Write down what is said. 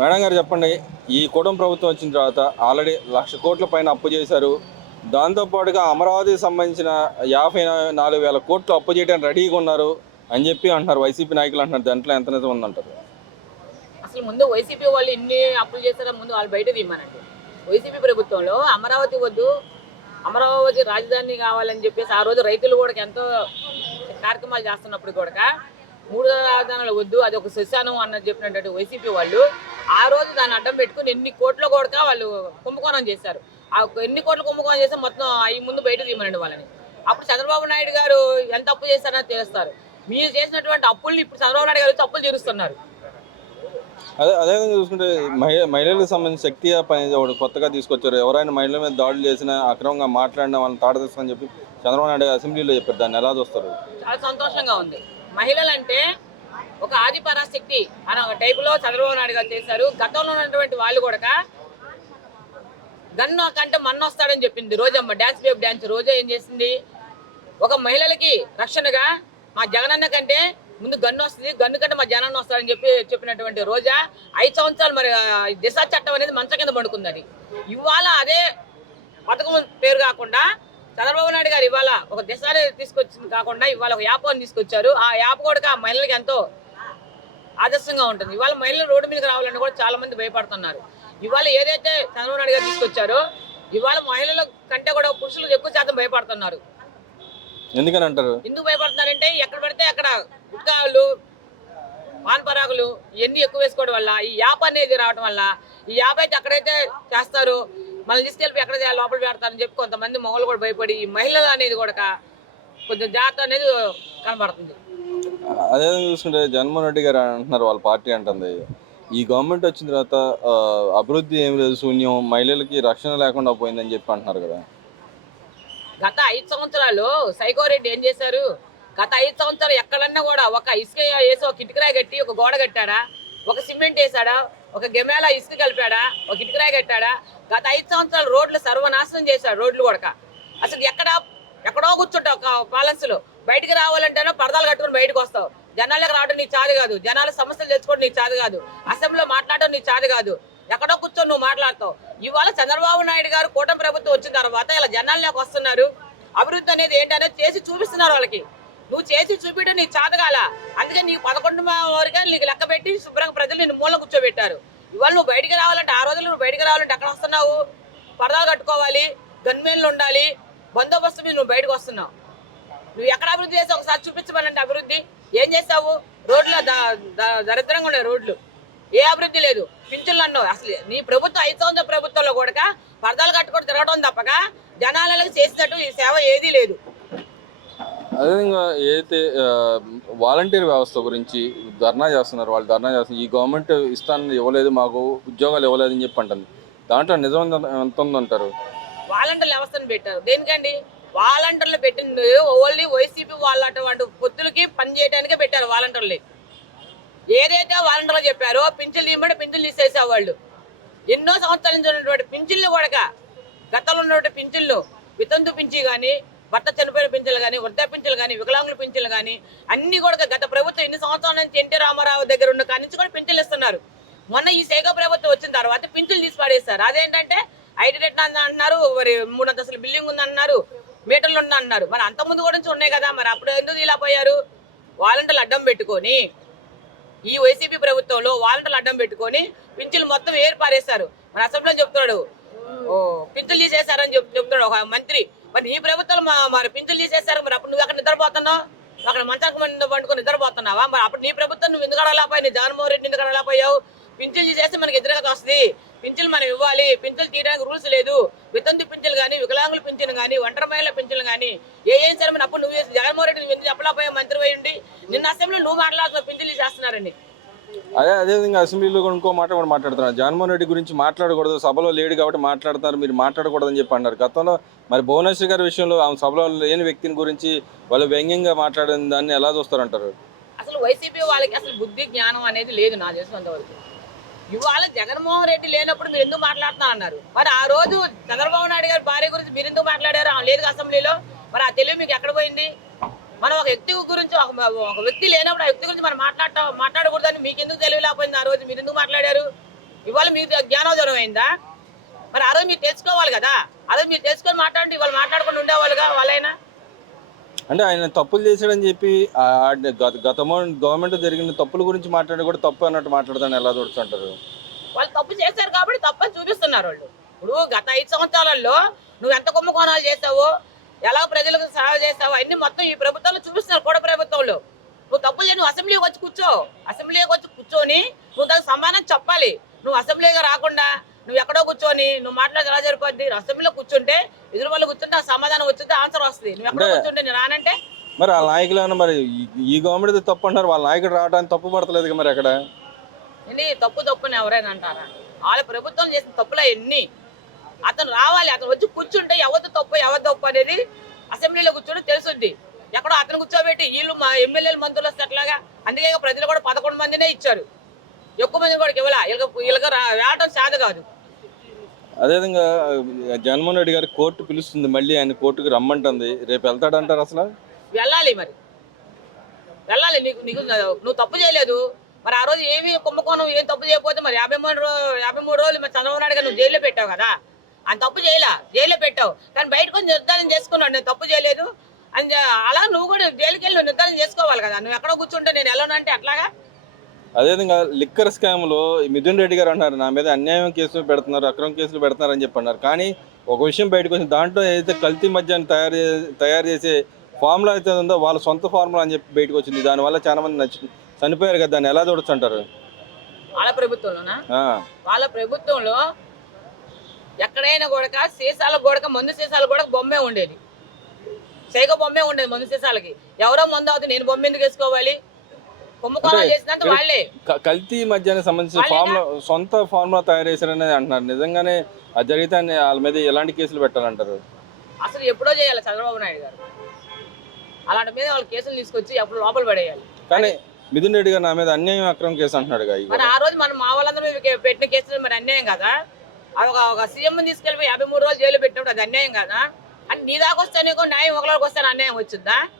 Madam గారు చెప్పండి. ఈ కూటమి ప్రభుత్వం వచ్చిన తర్వాత ఆల్రెడీ 1,00,00,000 పైన అప్పు చేశారు. దాంతో పాటుగా అమరావతికి సంబంధించిన 54,000 కోట్లు అప్పు చేయడానికి రెడీగా ఉన్నారు అని చెప్పి అంటున్నారు. వైసీపీ నాయకులు అంటున్నారు. దాంట్లో ఎంత నిజం ఉందంటారు? అసలు ముందు వైసీపీ వాళ్ళు ఇన్ని అప్పులు చేశారో ముందు వాళ్ళు బయట తీయమనండి. వైసీపీ ప్రభుత్వంలో అమరావతి వద్దు, అమరావతి రాజధాని కావాలని చెప్పేసి ఆ రోజు రైతులు కూడా ఎంతో కార్యక్రమాలు చేస్తున్నప్పుడు కూడా 3 రాజధానులు వద్దు, అది ఒక శ్మశానం అన్నది చెప్పినటువంటి వైసీపీ వాళ్ళు ఆ రోజు దాన్ని అడ్డం పెట్టుకుని ఎన్ని కోట్ల కూడా వాళ్ళు కుంభకోణం చేశారు. ఆ ఎన్ని కోట్ల కుంభకోణం చేస్తే మొత్తం అవి ముందు బయట తీయమనండి వాళ్ళని. అప్పుడు చంద్రబాబు నాయుడు గారు ఎంత అప్పు చేశారని తెలుస్తారు. మీరు చేసినటువంటి అప్పుల్ని ఇప్పుడు చంద్రబాబు నాయుడు గారు అప్పులు తీరుస్తున్నారు. అదేవిధంగా చూసుకుంటే మహిళలకు సంబంధించిన శక్తి యాప్ అనేది ఒకటి కొత్తగా తీసుకొచ్చారు. ఎవరైనా మహిళల మీద దాడులు చేసినా, అక్రమంగా మాట్లాడినా వాళ్ళని తాడదీస్తామని చెప్పి చంద్రబాబు నాయుడు గారు అసెంబ్లీలో చెప్పారు. దాన్ని ఎలా చూస్తారు? చాలా సంతోషంగా ఉంది. మహిళలంటే ఒక ఆది పరాశక్తి అనే ఒక టైపులో చంద్రబాబు నాయుడు గారు చేశారు. గతంలో ఉన్నటువంటి వాళ్ళు కూడా గన్ను కంటే మన్ను వస్తాడని చెప్పింది రోజమ్మ. డ్యాన్స్ బేబ్ డ్యాన్స్ రోజా ఏం చేసింది? ఒక మహిళలకి రక్షణగా మా జగనన్న కంటే ముందు గన్ను వస్తుంది, గన్ను కంటే మా జగనన్న వస్తాడని చెప్పినటువంటి రోజా 5 సంవత్సరాలు మరి దిశ చట్టం అనేది మంచం కింద పడుకుంది. ఇవాళ అదే పథకం పేరు కాకుండా చంద్రబాబు నాయుడు గారు ఇవాళ ఒక దిశ తీసుకొచ్చింది కాకుండా ఇవాళ ఒక యాప్ అని తీసుకొచ్చారు. ఆ యాప్ కూడా మహిళలకు ఎంతో ఆదర్శంగా ఉంటుంది. ఇవాళ మహిళలు రోడ్డు మీదకి రావాలని కూడా చాలా మంది భయపడుతున్నారు. ఇవాళ ఏదైతే చంద్రబాబు నాయుడు గారు తీసుకొచ్చారో ఇవాళ మహిళల కంటే కూడా పురుషులు ఎక్కువ శాతం భయపడుతున్నారు. ఎందుకని అంటారు? ఎందుకు భయపడుతున్నారంటే ఎక్కడ పడితే అక్కడ గుట్కాలు, పాన్ పరాగులు ఇవన్నీ ఎక్కువ వేసుకోవడం వల్ల, ఈ యాప్ అనేది రావడం వల్ల, ఈ యాప్ అయితే అక్కడైతే చేస్తారు మళ్ళీ తీసుకెళ్ళి ఎక్కడ లోపల పెడతారని చెప్పి కొంతమంది మొగలు కూడా భయపడి ఈ మహిళలు అనేది కూడా కొంచెం జాగ్రత్త అనేది కనబడుతుంది. అదేవిధంగా చూసుకుంటే జగన్మోహన్ రెడ్డి గారు అంటున్నారు, వాళ్ళ పార్టీ అంటుంది ఈ గవర్నమెంట్ వచ్చిన తర్వాత అభివృద్ధి ఏం లేదు, శూన్యం, మహిళలకి రక్షణ లేకుండా పోయిందని చెప్పి అంటున్నారు కదా. గత 5 సంవత్సరాలు సైకోరెడ్డి ఏం చేశారు? గత 5 సంవత్సరాలు ఎక్కడన్నా కూడా ఒక ఇసుక వేసి ఒక ఇటుకరాయి కట్టి ఒక గోడ కట్టాడా? ఒక సిమెంట్ వేసాడా? ఒక గెమేలా ఇసుక కలిపాడా? ఒక ఇటుకరాయి కట్టాడా? గత 5 సంవత్సరాలు రోడ్లు సర్వనాశనం చేశాడు. రోడ్లు కూడా అసలు ఎక్కడో కూర్చుంటావు ఒక ప్యాలెన్స్ లో. బయటికి రావాలంటేనో పరదాలు కట్టుకుని బయటకు వస్తావు. జనాలకు రావడం నీకు చాది కాదు, జనాల సమస్యలు తెచ్చుకోవడం నీకు చాది కాదు, అసెంబ్లీలో మాట్లాడడం నీకు చాది కాదు, ఎక్కడో కూర్చొని నువ్వు మాట్లాడతావు. ఇవాళ చంద్రబాబు నాయుడు గారు కూటమి ప్రభుత్వం వచ్చిన తర్వాత ఇలా జనాల్లోకి వస్తున్నారు. అభివృద్ధి అనేది ఏంటనేది చేసి చూపిస్తున్నారు వాళ్ళకి. నువ్వు చేసి చూపించడం నీకు చాతగాల. అందుకే నీకు 11 వరకు నీకు లెక్క పెట్టి శుభ్రంగా ప్రజలు నిన్ను మూల కూర్చోబెట్టారు. ఇవాళ నువ్వు బయటికి రావాలంటే ఆ రోజులు నువ్వు బయటికి రావాలంటే ఎక్కడ వస్తున్నావు? పరదాలు కట్టుకోవాలి, గన్మేన్లు ఉండాలి, బందోబస్తు మీద నువ్వు బయటకు వస్తున్నావు. నువ్వు ఎక్కడ అభివృద్ధి చేసావు ఒకసారి చూపించమనంటే అభివృద్ధి ఏం చేస్తావు? రోడ్ల దరిద్రంగా ఉన్నాయి రోడ్లు, ఏ అభివృద్ధి లేదు. పింఛన్లు అన్నావు. అసలు నీ ప్రభుత్వం 5 సంవత్సరాల ప్రభుత్వంలో కూడా పరదాలు కట్టుకొని తిరగడం తప్పక జనాలకు చేసినట్టు ఈ సేవ ఏదీ లేదు. అదేవిధంగా ఏదైతే వాలంటీర్ వ్యవస్థ గురించి ధర్నా చేస్తున్నారు, వాళ్ళు ధర్నా చేస్తున్నారు, ఈ గవర్నమెంట్ ఇస్తానని ఇవ్వలేదు, మాకు ఉద్యోగాలు ఇవ్వలేదు అని చెప్పి అంటుంది. దాంట్లో నిజం ఎంత ఉందంటారు? వాలంటీర్ల వ్యవస్థను పెట్టారు దేనికండి? వాలంటీర్లు పెట్టింది ఓన్లీ వైసీపీ వాళ్ళ అటువంటి పొత్తులకి పని చేయడానికే పెట్టారు వాలంటీర్లు. ఏదైతే వాలంటీర్లు చెప్పారో పింఛన్లు తీయమంటే పింఛన్లు తీసేసేవాళ్ళు. ఎన్నో సంవత్సరాల నుంచి ఉన్నటువంటి పింఛన్లు కూడా గతంలో ఉన్నటువంటి పింఛన్లు, వితంతు పింఛి కానీ, భర్త చనిపోయిన పింఛన్లు కానీ, వృద్ధ పింఛన్లు కానీ, వికలాంగుల పింఛన్లు కానీ అన్ని కూడా గత ప్రభుత్వం ఎన్ని సంవత్సరాల నుంచి ఎన్టీ రామారావు దగ్గర ఉన్న కాడి నుంచి కూడా పింఛన్లు ఇస్తున్నారు. మొన్న ఈ శాఖ ప్రభుత్వం వచ్చిన తర్వాత పింఛన్లు తీసి పడేస్తారు. అదేంటంటే ఐటీ రేట్ అంటున్నారు, మరి 3 అంతస్తుల బిల్డింగ్ ఉందన్నారు, మీటర్లు ఉందన్నారు. మరి అంతకుముందు కూడా నుంచి ఉన్నాయి కదా, మరి అప్పుడు ఎందుకు ఇలా పోయారు? వాలంటీర్లు అడ్డం పెట్టుకొని ఈ వైసీపీ ప్రభుత్వంలో వాలంటీర్లు అడ్డం పెట్టుకొని పింఛన్లు మొత్తం ఏర్పారేశారు. మన అసెంబ్లీలో చెప్తున్నాడు పింఛన్లు తీసేశారని చెప్తున్నాడు ఒక మంత్రి. మరి ఈ ప్రభుత్వం మరి పింఛన్లు తీసేశారు, మరి అప్పుడు నువ్వు అక్కడ నిద్రపోతున్నావు, అక్కడ మంచానికి పండుకొని నిద్రపోతున్నావా? మరి అప్పుడు నీ ప్రభుత్వం నువ్వు ఎందుకు అడగలేకపోయావు? నీ జగన్మోహన్ రెడ్డి ఎందుకు అడగలేకపోయావు? పింఛన్లు తీసేస్తే మనకి ఎదురుగా వస్తుంది, పింఛన్లు మనం ఇవ్వాలి, పింఛన్లు తీయడానికి రూల్స్ లేదు. వితంతు పింఛన్లు కానీ, వికలాంగుల పింఛన్లు కానీ, ఒంటరి మహిళల పింఛన్లు కానీ ఏం సరే మరి అప్పుడు నువ్వు జగన్మోహన్ రెడ్డి నువ్వు ఎందుకు చెప్పలేకపోయావు? మంత్రి అయి ఉండి నిన్న అసెంబ్లీలో నువ్వు మాట్లాడుతున్నావు పింఛన్లు చేస్తున్నారని. అదేవిధంగా అసెంబ్లీలో ఇంకో మాట కూడా మాట్లాడుతున్నారు, జగన్మోహన్ రెడ్డి గురించి మాట్లాడకూడదు, సభలో లేడు కాబట్టి మాట్లాడుతున్నారు, మీరు మాట్లాడకూడదని చెప్పి అన్నారు. గతంలో మరి భువనేశ్వర్ గారి విషయంలో ఆమె సభలో లేని వ్యక్తిని గురించి వాళ్ళు వ్యంగ్యంగా మాట్లాడిన దాన్ని ఎలా చూస్తారంటారు? అసలు వైసీపీ వాళ్ళకి అసలు బుద్ధి జ్ఞానం అనేది లేదు నా తెలిసినంతవరకు. ఇవాళ జగన్మోహన్ రెడ్డి లేనప్పుడు మీరు ఎందుకు మాట్లాడుతున్నా అన్నారు. మరి ఆ రోజు చంద్రబాబు నాయుడు గారి భార్య గురించి మీరు ఎందుకు మాట్లాడారు? లేదు అసెంబ్లీలో. మరి ఆ తెలివి మీకు ఎక్కడ పోయింది? మనం ఒక వ్యక్తి గురించి ఒక వ్యక్తి లేనప్పుడు ఆ వ్యక్తి గురించి మనం మాట్లాడకూడదని మీకు ఎందుకు తెలివి లేకపోయింది? ఆ రోజు మీరు ఎందుకు మాట్లాడారు? ఇవాళ మీకు జ్ఞానోదయం అయిందా? మరి ఆ రోజు మీరు తెలుసుకోవాలి కదా. ఆ రోజు మీరు తెలుసుకొని మాట్లాడండి, ఇవాళ మాట్లాడకుండా ఉండేవాళ్ళుగా వాళ్ళైనా. అంటే ఆయన తప్పులు చేశాడని చెప్పి గతంలో గవర్నమెంట్ జరిగిన తప్పుల గురించి మాట్లాడి కూడా తప్పు అన్నట్టు మాట్లాడదాన్ని ఎలా చూడుతుంటారు? వాళ్ళు తప్పు చేశారు కాబట్టి తప్పని చూపిస్తున్నారు వాళ్ళు. ఇప్పుడు గత 5 సంవత్సరాలలో నువ్వు ఎంత కుంభకోణాలు చేసావో, ఎలా ప్రజలకు సేవ చేసావో అన్ని మొత్తం ఈ ప్రభుత్వంలో చూపిస్తున్నారు. కూడా ప్రభుత్వంలో నువ్వు తప్పులు చేసి నువ్వు అసెంబ్లీకి వచ్చి కూర్చో. అసెంబ్లీకి వచ్చి కూర్చొని నువ్వు దానికి సమాధానం చెప్పాలి. నువ్వు అసెంబ్లీగా రాకుండా నువ్వు ఎక్కడో కూర్చొని నువ్వు మాట్లాడితే ఎలా సరిపోద్ది? అసెంబ్లీలో కూర్చుంటే ఎదురు వాళ్ళు కూర్చుంటే ఆ సమాధానం వచ్చింది, ఆన్సర్ వస్తుంది. నువ్వు ఎక్కడో కూర్చుంటే నేను రానంటే మరి ఆ నాయకులు ఏమన్నా మరి ఈ గవర్నమెంట్ తప్పు అంటారు, వాళ్ళ నాయకుడు రావడానికి తప్పు పడతలేదు మరి అక్కడ. ఎన్ని తప్పుని ఎవరైనా అంటారా? వాళ్ళ ప్రభుత్వం చేసిన తప్పులు ఎన్ని. అతను రావాలి, అతను వచ్చి కూర్చుంటే ఎవరి తప్పు అనేది అసెంబ్లీలో కూర్చుంటే తెలుసుద్ది. ఎక్కడో అతను కూర్చోబెట్టి వీళ్ళు మా ఎమ్మెల్యేలు మంత్రులు వస్తే అట్లాగా. అందుకే ప్రజలు కూడా 11 మందినే ఇచ్చారు, ఎక్కువ మంది కూడా ఇవ్వాల. వీళ్ళకి రావడం సాధ కాదు. అదేవిధంగా జగన్మోహన్ రెడ్డి గారి కోర్టు పిలుస్తుంది, మళ్ళీ ఆయన కోర్టుకు రమ్మంటుంది. రేపు వెళ్తాడంటారు అసలు? వెళ్ళాలి, మరి వెళ్ళాలి. నీకు నువ్వు తప్పు చేయలేదు. మరి ఆ రోజు ఏమి కుంభకోణం ఏం తప్పు చేయకపోతే మరి 53 రోజులు మరి చంద్రబాబు నాయుడు గారు నువ్వు జైల్లో పెట్టావు కదా. ఆయన తప్పు చేయలా, జైల్లో పెట్టావు. కానీ బయటకు వచ్చి నిర్ధారణ చేసుకున్నాడు నేను తప్పు చేయలేదు అని. అలా నువ్వు కూడా జైలుకి వెళ్ళి నువ్వు నిర్ధారణ చేసుకోవాలి కదా. నువ్వు ఎక్కడో కూర్చుంటే నేను వెళ్ళనంటే అట్లాగా. అదేవిధంగా లిక్కర్ స్కామ్లో మిథున్ రెడ్డి గారు అన్నారు, నా మీద అన్యాయం కేసులు పెడుతున్నారు, అక్రమ కేసులు పెడుతున్నారు అని చెప్పి అన్నారు. కానీ ఒక విషయం బయటకు వచ్చింది, దాంట్లో ఏదైతే కల్తీ మద్యాన్ని తయారు చేసే ఫార్ములా అయితే ఉందో వాళ్ళ సొంత ఫార్ములా అని చెప్పి బయటకు వచ్చింది. దానివల్ల చాలా మంది చనిపోయారు కదా. దాన్ని ఎలా చూడొచ్చు అంటారు? వాళ్ళ ప్రభుత్వంలోనా? వాళ్ళ ప్రభుత్వంలో ఎక్కడైనా కూడా సీసాల గోడక మందు సీసాల కూడా బొమ్మే ఉండేది, సైకో బొమ్మే ఉండేది మందు సీసాలకి. ఎవరో మందు అవుతుంది, నేను బొమ్మ ఎందుకు వేసుకోవాలి? కుంభకోణాలు చేసినంత వాళ్ళే. కల్తీ మద్యానికి సంబంధించిన ఫార్ములా, సొంత ఫార్ములా తయారు చేశారనేది అంటున్నారు. నిజంగానే అది జరిగితే వాళ్ళ మీద ఎలాంటి కేసులు పెట్టాలంటారు? అసలు ఎప్పుడో చేయాలి చంద్రబాబు నాయుడు గారు. అలాంటి మీద వాళ్ళ కేసులు తీసుకొచ్చి ఎప్పుడు లోపల పడేయాలి. కానీ మిథున్ రెడ్డి గారు నా మీద అన్యాయం అక్రమ కేసు అంటున్నాడు. మరి ఆ రోజు మనం మా వాళ్ళందరూ పెట్టిన కేసులు మరి అన్యాయం కదా. అది ఒక సీఎం తీసుకెళ్ళి 53 రోజులు జైలు పెట్టినప్పుడు అది అన్యాయం కదా. అని నీ దాకా వస్తే నీకు న్యాయం ఒకరికి వస్తే అన్యాయం వచ్చిందా?